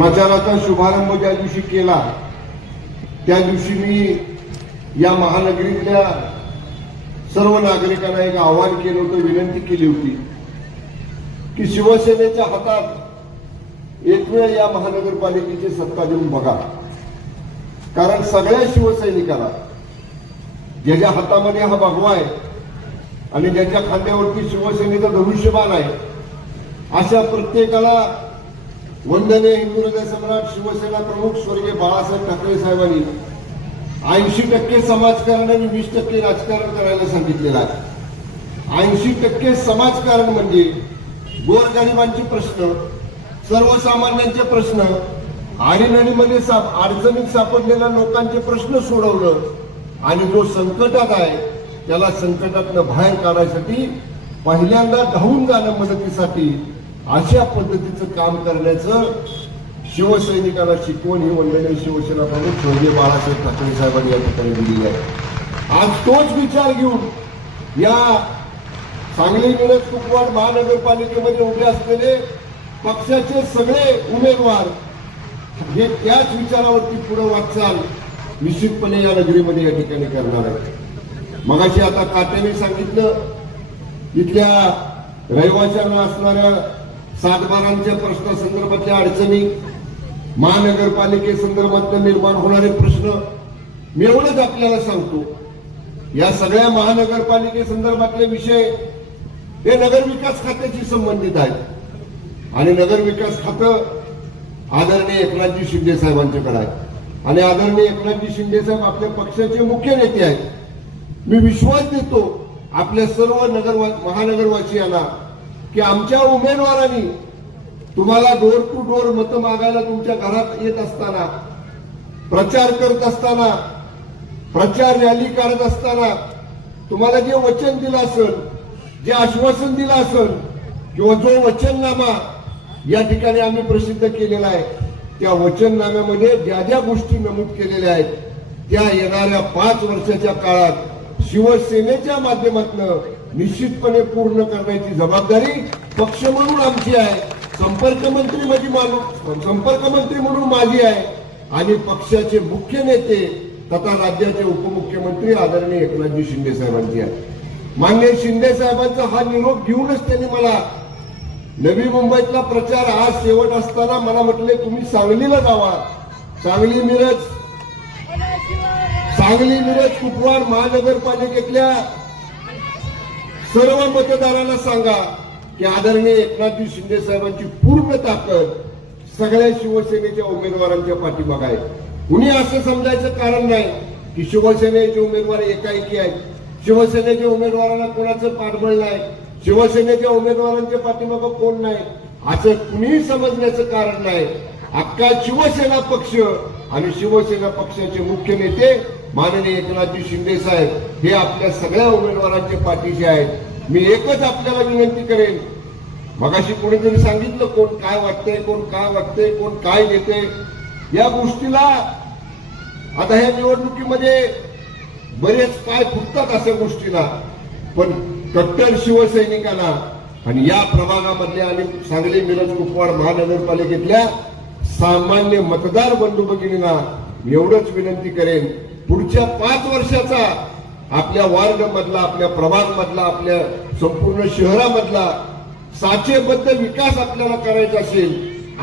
प्रचाराचा शुभारंभ ज्या दिवशी केला त्या दिवशी मी या महानगरीतल्या सर्व नागरिकांना एक आवाहन केलं होतं विनंती केली होती की शिवसेनेच्या हातात एक वेळ या महानगरपालिकेची सत्ता देऊन बघा. कारण सगळ्या शिवसैनिकाला ज्याच्या हातामध्ये हा भगवा आहे आणि ज्याच्या खांद्यावरती शिवसेनेचा धनुष्यबाण आहे अशा प्रत्येकाला वंदने हिंदू सम्राट शिवसेना प्रमुख स्वर्गीय बाळासाहेब ठाकरे साहेबांनी ऐंशी टक्के समाजकारण आणि वीस टक्के राजकारण करायला सांगितलेलं आहे. ऐंशी टक्के समाजकारण म्हणजे गोरगरिबांचे प्रश्न सर्वसामान्यांचे प्रश्न आणीनणीमध्ये साप अडचणीत सापडलेल्या लोकांचे प्रश्न सोडवलं आणि जो संकटात आहे त्याला संकटातनं बाहेर काढायसाठी पहिल्यांदा धावून जाणं मदतीसाठी अशा पद्धतीचं काम करण्याचं शिवसैनिकांना शिकवण ही वंदनीय शिवसेना प्रमुख स्वर्गीय बाळासाहेब ठाकरे साहेबांनी या ठिकाणी दिलेली आहे. आज तोच विचार घेऊन या सांगली मिरज कुपवाड महानगरपालिकेमध्ये उभे असलेले पक्षाचे सगळे उमेदवार हे त्याच विचारावरती पुढे वाटचाल निश्चितपणे या नगरीमध्ये या ठिकाणी करणार आहे मगाशी आता काट्याने सांगितलं इथल्या रहिवाशांना असणाऱ्या सातबारांच्या प्रश्नासंदर्भातल्या अडचणी महानगरपालिकेसंदर्भात निर्माण होणारे प्रश्न मी एवढंच आपल्याला सांगतो. या सगळ्या महानगरपालिकेसंदर्भातले विषय हे नगरविकास खात्याशी संबंधित आहेत. आणि नगरविकास खातं आदरणीय एकनाथजी शिंदे साहेबांच्याकडे आहे आणि आदरणीय एकनाथजी शिंदे साहेब आपल्या पक्षाचे मुख्य नेते आहेत. मी विश्वास देतो आपल्या सर्व नगर महानगरवासियांना की आमच्या उमेदवारांनी तुम्हाला डोर टू डोर मत मागायला तुमच्या घरात येत असताना प्रचार करत असताना प्रचार रॅली काढत असताना तुम्हाला जे वचन दिलं असेल जे आश्वासन दिलं असेल किंवा जो वचननामा या ठिकाणी आम्ही प्रसिद्ध केलेला आहे त्या वचननाम्यामध्ये ज्या ज्या गोष्टी नमूद केलेल्या आहेत त्या येणाऱ्या पाच वर्षाच्या काळात शिवसेनेच्या माध्यमातून निश्चितपणे पूर्ण करण्याची जबाबदारी पक्ष म्हणून आमची आहे. संपर्क मंत्री माझी संपर्क मंत्री म्हणून माझी आहे. आणि पक्षाचे मुख्य नेते तथा राज्याचे उपमुख्यमंत्री आदरणीय एकनाथजी शिंदे साहेबांची आहे मान्य शिंदे साहेबांचा हा निरोप घेऊनच त्यांनी मला नवी मुंबईतला प्रचार आज शेवट असताना मला म्हटले तुम्ही सांगलीला जावा. सांगली मिरज. सांगली मिरज कुपवाड महानगरपालिकेतल्या सर्व मतदारांना सांगा की आदरणीय एकनाथजी शिंदे साहेबांची पूर्ण ताकद सगळ्या शिवसेनेच्या उमेदवारांच्या पाठीमाग आहे. कुणी असं समजायचं कारण नाही की शिवसेनेचे उमेदवार एकाएकी आहेत. शिवसेनेच्या उमेदवारांना कोणाचं पाठबळ नाही. शिवसेनेच्या उमेदवारांच्या पाठीमागं कोण नाही? असं कुणीही समजण्याचं कारण नाही. अख्खा शिवसेना पक्ष आणि शिवसेना पक्षाचे मुख्य नेते माननीय एकनाथजी शिंदे साहेब हे आपल्या सगळ्या उमेदवारांच्या पाठीशी आहेत. मी एकच आपल्याला विनंती करेन. मगाशी कोणीतरी सांगितलं कोण काय वाटतंय कोण काय वाटतंय कोण काय देते या गोष्टीला आता ह्या निवडणुकीमध्ये बरेच काय फुटतात अशा गोष्टीला. पण कट्टर शिवसैनिकांना आणि या प्रभागामधल्या आणि सांगली मिरज कुपवाड महानगरपालिकेतल्या सामान्य मतदार बंधू भगिनींना एवढंच विनंती करेन पुढच्या पाच वर्षाचा आपल्या वार्ड मधला आपल्या प्रभाग मधला आपल्या संपूर्ण शहरामधला साचेबद्ध विकास आपल्याला करायचा असेल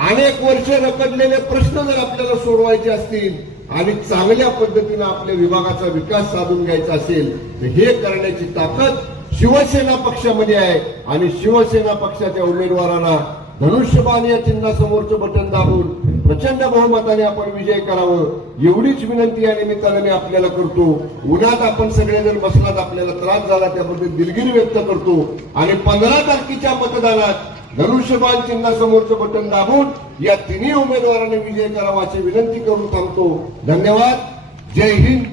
अनेक वर्ष रखडलेले प्रश्न जर आपल्याला सोडवायचे असतील आणि चांगल्या पद्धतीनं आपल्या विभागाचा विकास साधून घ्यायचा असेल तर हे करण्याची ताकद शिवसेना पक्षामध्ये आहे आणि शिवसेना पक्षाच्या उमेदवारांना धनुष्यबाण या चिन्हासमोरचं बटन दाबून प्रचंड बहुमताने आपण विजय करावं एवढीच विनंती या निमित्ताने मी आपल्याला करतो. उन्हात आपण सगळेजण बसलात आपल्याला त्रास झाला त्याबद्दल दिलगिरी व्यक्त करतो. आणि पंधरा तारखेच्या मतदानात धनुष्यबाण चिन्हासमोरचं बटन दाबून या तिन्ही उमेदवारांनी विजय करावा अशी विनंती करून थांबतो. धन्यवाद. जय हिंद.